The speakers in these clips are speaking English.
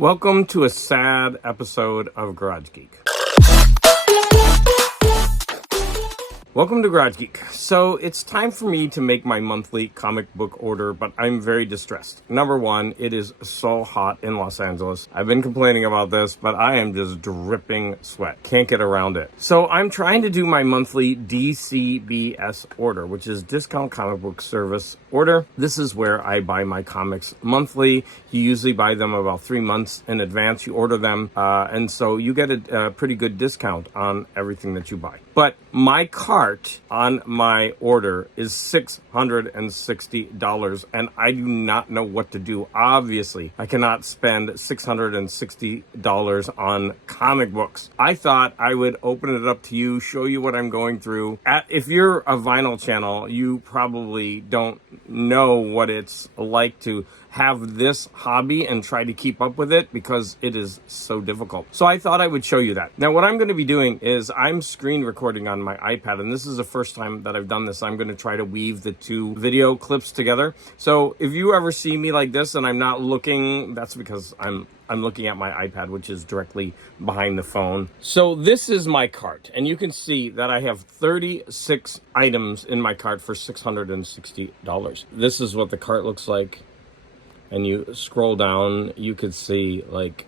Welcome to a sad episode of Garage Geek. Welcome to Garage Geek. So it's time for me to make my monthly comic book order, but I'm very distressed. Number one, it is so hot in Los Angeles. I've been complaining about this, but I am just dripping sweat. Can't get around it. So I'm trying to do my monthly DCBS order, which is Discount Comic Book Service order. This is where I buy my comics monthly. You usually buy them about 3 months in advance. You order them, and so you get a pretty good discount on everything that you buy. But my cart on my order is $660, and I do not know what to do. Obviously, I cannot spend $660 on comic books. I thought I would open it up to you, show you what I'm going through. If you're a vinyl channel, you probably don't know what it's like to have this hobby and try to keep up with it because it is so difficult. So I thought I would show you that. Now what I'm going to be doing is I'm screen recording on my iPad, and this is the first time that I've done this. I'm going to try to weave the two video clips together. So if you ever see me like this and I'm not looking, that's because I'm looking at my iPad, which is directly behind the phone. So this is my cart, and you can see that I have 36 items in my cart for $660. This is what the cart looks like. And you scroll down, you could see, like,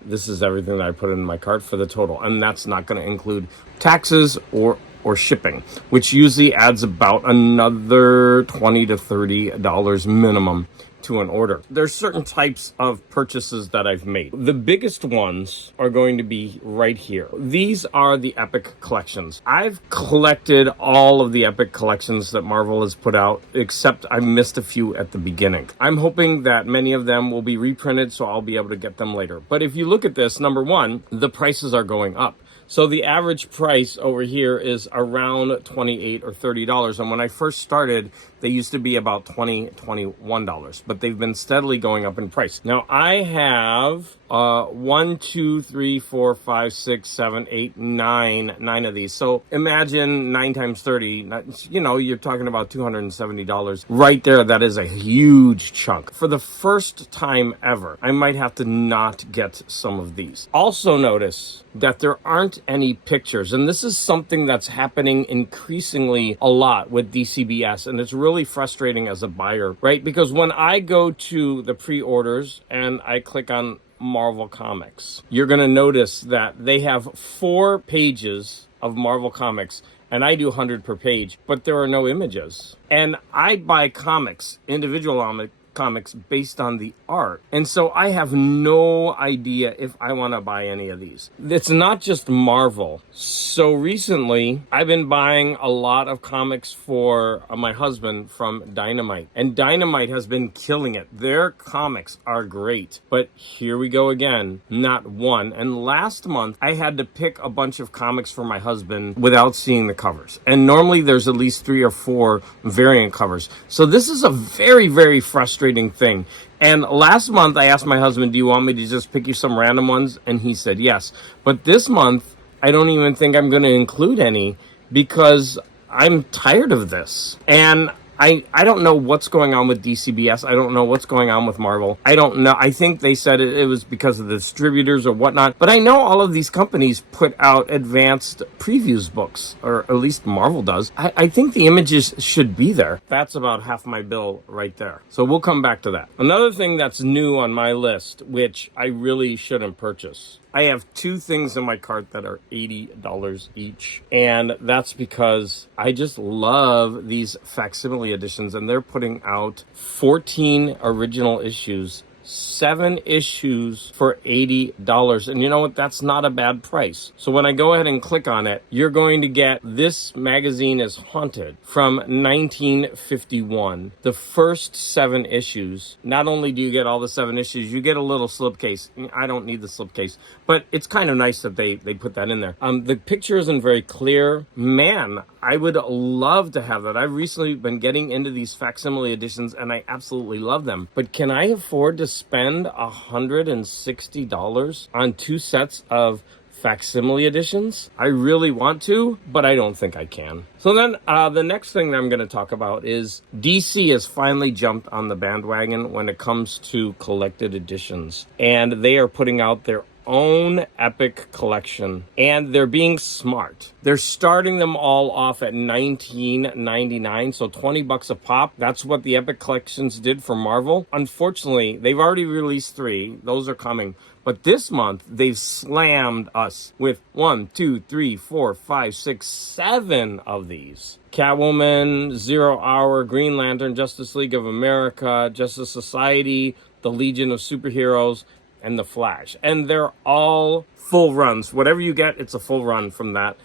this is everything that I put in my cart for the total. And that's not going to include taxes or shipping, which usually adds about another $20 to $30 minimum to an order. There's certain types of purchases that I've made. The biggest ones are going to be right here. These are the Epic collections. I've collected all of the Epic collections that Marvel has put out, except I missed a few at the beginning. I'm hoping that many of them will be reprinted, so I'll be able to get them later. But if you look at this, number one, the prices are going up. So the average price over here is around $28 or $30. And when I first started, they used to be about $20, $21, but they've been steadily going up in price. Now I have 1, 2, 3, 4, 5, 6, 7, 8, 9 of these. So imagine 9 times 30, you know, you're talking about $270 right there. That is a huge chunk. For the first time ever, I might have to not get some of these. Also notice that there aren't any pictures, and this is something that's happening increasingly a lot with DCBS, and it's really frustrating as a buyer, right? Because when I go to the pre-orders and I click on Marvel Comics, you're going to notice that they have 4 pages of Marvel Comics, and I do 100 per page, but there are no images. And I buy comics, individual comics based on the art. And so I have no idea if I want to buy any of these. It's not just Marvel. So recently, I've been buying a lot of comics for my husband from Dynamite. And Dynamite has been killing it. Their comics are great. But here we go again. Not one. And last month, I had to pick a bunch of comics for my husband without seeing the covers. And normally there's at least 3 or 4 variant covers. So this is a very, very frustrating thing. And last month I asked my husband, do you want me to just pick you some random ones? And he said yes. But this month I don't even think I'm going to include any because I'm tired of this. And I don't know what's going on with DCBS. I don't know what's going on with Marvel. I don't know. I think they said it was because of the distributors or whatnot. But I know all of these companies put out advanced previews books, or at least Marvel does. I think the images should be there. That's about half my bill right there. So we'll come back to that. Another thing that's new on my list, which I really shouldn't purchase. I have 2 things in my cart that are $80 each. And that's because I just love these facsimile editions, and they're putting out 14 original issues 7 issues for $80. And you know what? That's not a bad price. So when I go ahead and click on it, you're going to get This Magazine is Haunted from 1951. The first 7 issues. Not only do you get all the 7 issues, you get a little slipcase. I don't need the slipcase, but it's kind of nice that they put that in there. The picture isn't very clear. Man, I would love to have that. I've recently been getting into these facsimile editions and I absolutely love them. But can I afford to spend $160 on 2 sets of facsimile editions. I really want to, but I don't think I can. So then the next thing that I'm going to talk about is DC has finally jumped on the bandwagon when it comes to collected editions. And they are putting out their own epic collection, and they're being smart. They're starting them all off at $19.99, so $20 a pop. That's what the epic collections did for Marvel. Unfortunately, they've already released 3. Those are coming. But this month, they've slammed us with 1, 2, 3, 4, 5, 6, 7 of these. Catwoman, 0 Hour, Green Lantern, Justice League of America, Justice Society, the Legion of Superheroes, and the Flash. And they're all full runs. Whatever you get, it's a full run from that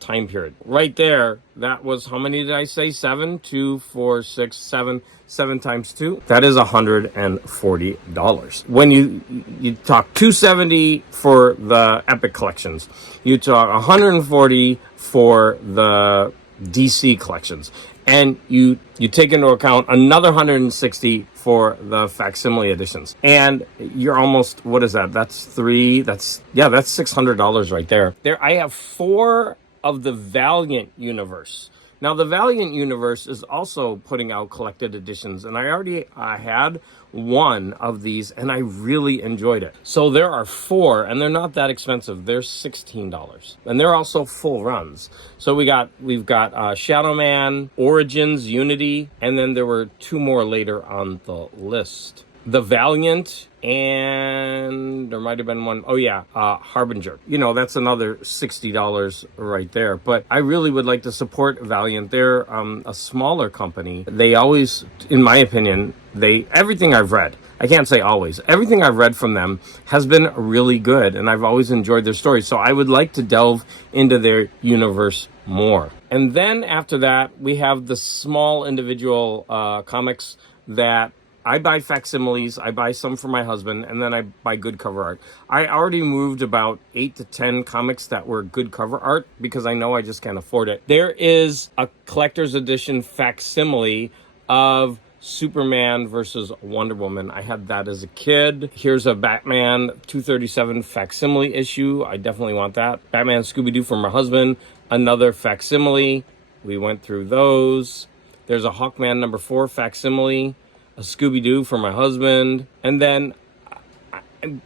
time period. Right there, that was, how many did I say? 7, 2, 4, 6, 7. 7 times 2. That is $140. When you talk $270 for the epic collections, you talk $140 for the DC collections, and you take into account another $160 for the facsimile editions, and you're almost, what is that? That's $600 right there. I have 4 of the Valiant universe. Now, the Valiant universe is also putting out collected editions, and I already had 1 of these, and I really enjoyed it. So there are 4, and they're not that expensive. They're $16, and they're also full runs. So we've got Shadow Man, Origins, Unity, and then there were 2 more later on the list. The Valiant, and there might have been one, Harbinger. That's another $60 right there. But I really would like to support Valiant. They're a smaller company. They always, in my opinion, everything I've read, I can't say always, everything I've read from them has been really good, and I've always enjoyed their stories. So I would like to delve into their universe more. And then after that, we have the small individual comics that I buy facsimiles, I buy some for my husband, and then I buy good cover art. I already moved about 8 to 10 comics that were good cover art because I know I just can't afford it. There is a collector's edition facsimile of Superman versus Wonder Woman. I had that as a kid. Here's a Batman 237 facsimile issue. I definitely want that. Batman Scooby-Doo for my husband. Another facsimile. We went through those. There's a Hawkman number 4 facsimile. A Scooby-Doo for my husband. And then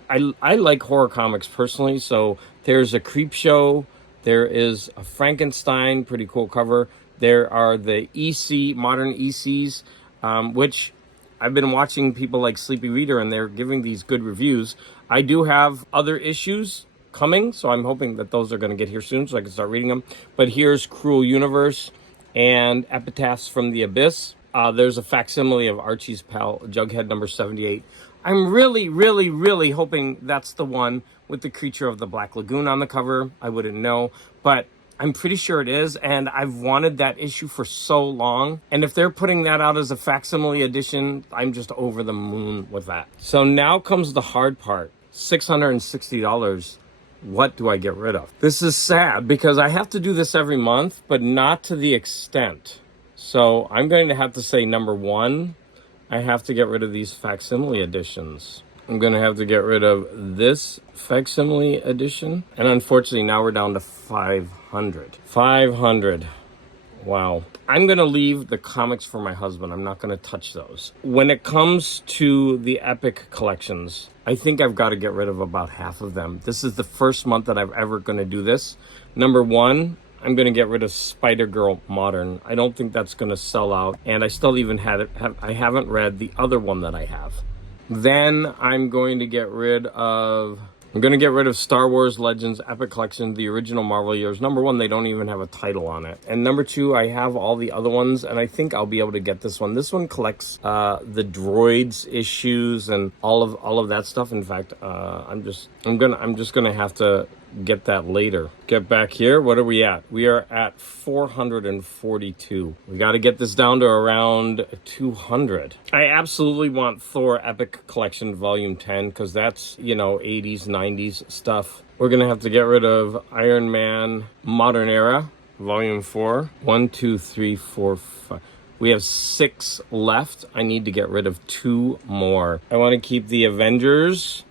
I like horror comics personally, so there's a Creepshow. There is a Frankenstein, pretty cool cover. There are the EC, modern ECs, which I've been watching people like Sleepy Reader, and they're giving these good reviews. I do have other issues coming, so I'm hoping that those are going to get here soon so I can start reading them. But here's Cruel Universe and Epitaphs from the Abyss. There's a facsimile of Archie's pal, Jughead number 78. I'm really, really, really hoping that's the one with the creature of the Black Lagoon on the cover. I wouldn't know, but I'm pretty sure it is, and I've wanted that issue for so long. And if they're putting that out as a facsimile edition, I'm just over the moon with that. So now comes the hard part. $660. What do I get rid of? This is sad because I have to do this every month, but not to the extent. So I'm going to have to say, number 1, I have to get rid of these facsimile editions. I'm going to have to get rid of this facsimile edition. And unfortunately, now we're down to 500. 500. Wow. I'm going to leave the comics for my husband. I'm not going to touch those. When it comes to the epic collections, I think I've got to get rid of about half of them. This is the first month that I'm ever going to do this. Number 1, I'm going to get rid of Spider-Girl Modern. I don't think that's going to sell out. And I still even I haven't read the other one that I have. Then I'm going to get rid of Star Wars Legends Epic Collection, the original Marvel years. Number 1, they don't even have a title on it. And number 2, I have all the other ones, and I think I'll be able to get this one. This one collects the droids issues and all of that stuff. In fact, I'm just gonna have to get that later. Get back here. What are we at? We are at 442. We got to get this down to around 200. I absolutely want Thor Epic Collection Volume 10 because that's, 80s, 90s stuff. We're going to have to get rid of Iron Man Modern Era Volume 4. 1, 2, 3, 4, 5. We have 6 left. I need to get rid of 2 more. I want to keep the Avengers.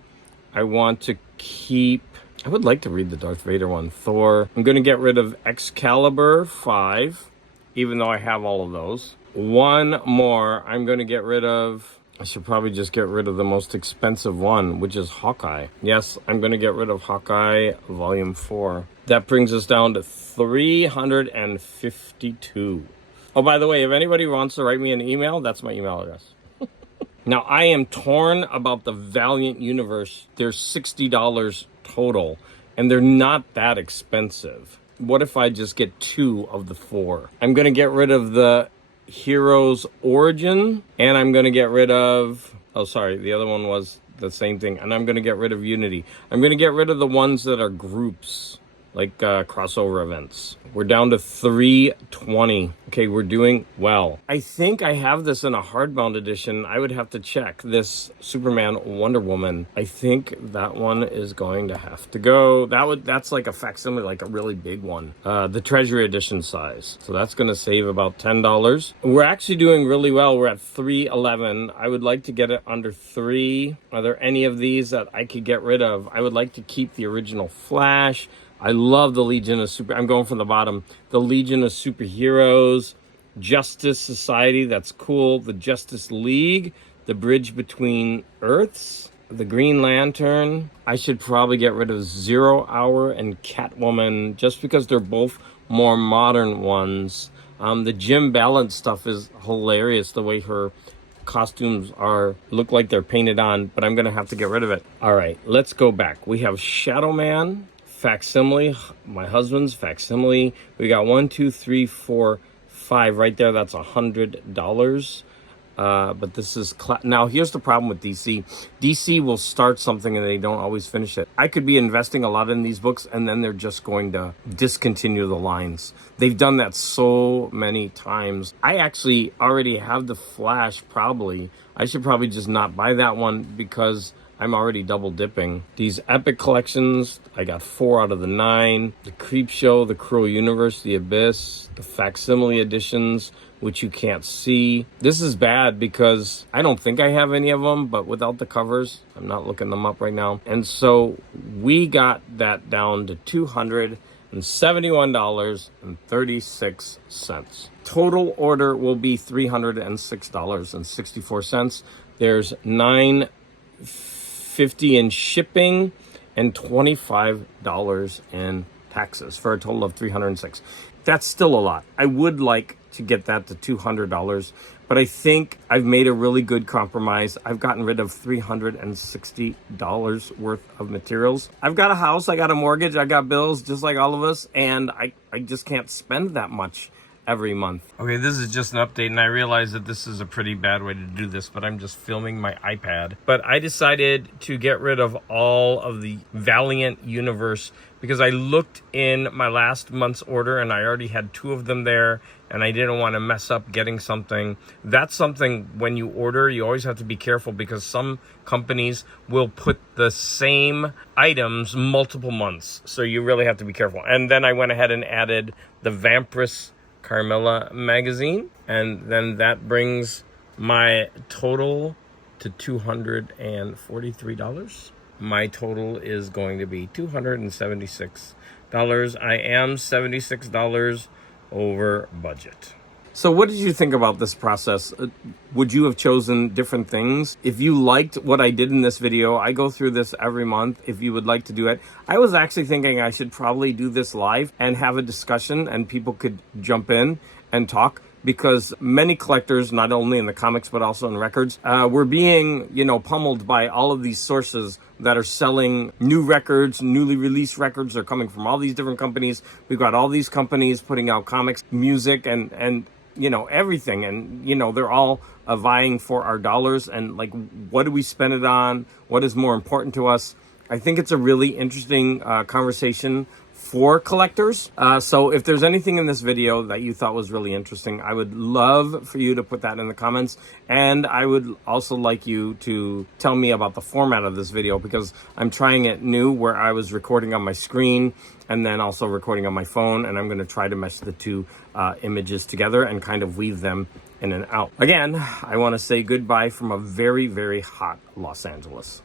I want to keep I would like to read the Darth Vader one. Thor. I'm going to get rid of Excalibur 5, even though I have all of those. One more. I'm going to get rid of... I should probably just get rid of the most expensive one, which is Hawkeye. Yes, I'm going to get rid of Hawkeye Volume 4. That brings us down to 352. Oh, by the way, if anybody wants to write me an email, that's my email address. Now, I am torn about the Valiant Universe. They're $60 total, and they're not that expensive. What if I just get 2 of the 4? I'm going to get rid of the Heroes Origin, and I'm going to get rid of... Oh, sorry, the other one was the same thing. And I'm going to get rid of Unity. I'm going to get rid of the ones that are groups, like crossover events. We're down to 320. Okay, we're doing well. I think I have this in a hardbound edition. I would have to check. This Superman Wonder Woman. I think that one is going to have to go. That's like a facsimile, like a really big one. The Treasury Edition size. So that's going to save about $10. We're actually doing really well. We're at 311. I would like to get it under 3. Are there any of these that I could get rid of? I would like to keep the original Flash. I love the Legion of I'm going from the bottom. The Legion of Superheroes, Justice Society, that's cool. The Justice League, the Bridge Between Earths, the Green Lantern. I should probably get rid of 0 Hour and Catwoman just because they're both more modern ones. The Jim Balance stuff is hilarious, the way her costumes look like they're painted on, but I'm going to have to get rid of it. All right, let's go back. We have Shadow Man. Facsimile, my husband's facsimile. We got 1, 2, 3, 4, 5 right there. That's $100. But this is now here's the problem with DC. DC will start something and they don't always finish it. I could be investing a lot in these books and then they're just going to discontinue the lines. They've done that so many times. I actually already have the Flash. Probably I should probably just not buy that one because I'm already double dipping. These epic collections, I got 4 out of the 9. The Creep Show, the Cruel Universe, the Abyss, the facsimile editions, which you can't see. This is bad because I don't think I have any of them, but without the covers, I'm not looking them up right now. And so we got that down to $271.36. Total order will be $306.64. There's $9.50 in shipping and $25 in taxes for a total of $306. That's still a lot. I would like to get that to $200, but I think I've made a really good compromise. I've gotten rid of $360 worth of materials. I've got a house, I got a mortgage, I got bills just like all of us, and I just can't spend that much every month. Okay, this is just an update, and I realize that this is a pretty bad way to do this, but I'm just filming my iPad. But I decided to get rid of all of the Valiant Universe because I looked in my last month's order and I already had 2 of them there, and I didn't want to mess up getting something. That's something when you order, you always have to be careful because some companies will put the same items multiple months. So you really have to be careful. And then I went ahead and added the Vampiress Carmilla magazine, and then that brings my total to $243. My total is going to be $276. I am $76 over budget. So what did you think about this process? Would you have chosen different things? If you liked what I did in this video, I go through this every month. If you would like to do it, I was actually thinking I should probably do this live and have a discussion and people could jump in and talk, because many collectors, not only in the comics but also in records, were being, pummeled by all of these sources that are selling new records, newly released records. They're coming from all these different companies. We've got all these companies putting out comics, music, and everything. And, they're all vying for our dollars. And like, what do we spend it on? What is more important to us? I think it's a really interesting conversation for collectors. So if there's anything in this video that you thought was really interesting, I would love for you to put that in the comments. And I would also like you to tell me about the format of this video, because I'm trying it new where I was recording on my screen and then also recording on my phone. And I'm going to try to mesh the 2 images together and kind of weave them in and out. Again, I want to say goodbye from a very, very hot Los Angeles.